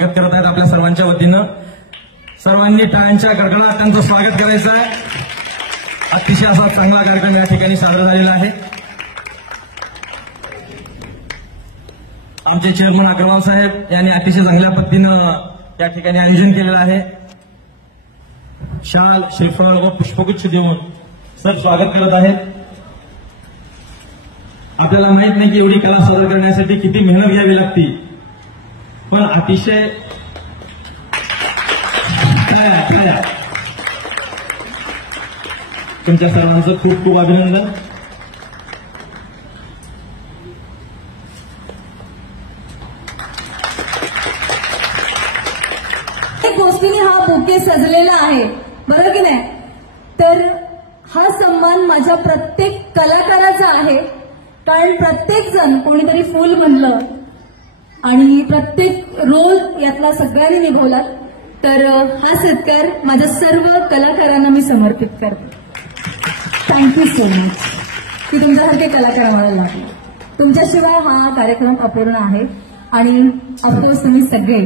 स्वागत करत आहेत आपल्या सर्वांच्या वतीनं. सर्वांनी टाळ्यांच्या गडगडाट त्यांचं स्वागत करायचं आहे. अतिशय असा चांगला कार्यक्रम या ठिकाणी साजरा झालेला आहे. आमचे चेअरमन अग्रवाल साहेब यांनी अतिशय चांगल्या पद्धतीनं या ठिकाणी आयोजन केलेलं आहे. शाल, श्रीफळ व पुष्पगुच्छ देऊन सर स्वागत करत आहेत. आपल्याला माहित नाही की एवढी कला सादर करण्यासाठी किती मेहनत घ्यावी लागते, पण अतिशय तुमच्या सर्वांचं खूप खूप अभिनंदन. गोष्टीने हा बुके सजलेला आहे, बरोबर की नाही? तर हा सन्मान माझ्या प्रत्येक कलाकाराचा आहे, कारण प्रत्येक जण कोणीतरी फुल म्हणलं आणि प्रत्येक रोल यातला सगळ्यांनी निभवला. तर हा सत्कार माझ्या सर्व कलाकारांना मी समर्पित करते. थँक्यू सो मच की तुमच्यासारखे कलाकार आम्हाला लागले. तुमच्याशिवाय हा कार्यक्रम अपूर्ण आहे आणि ऑफकोर्स तुम्ही सगळे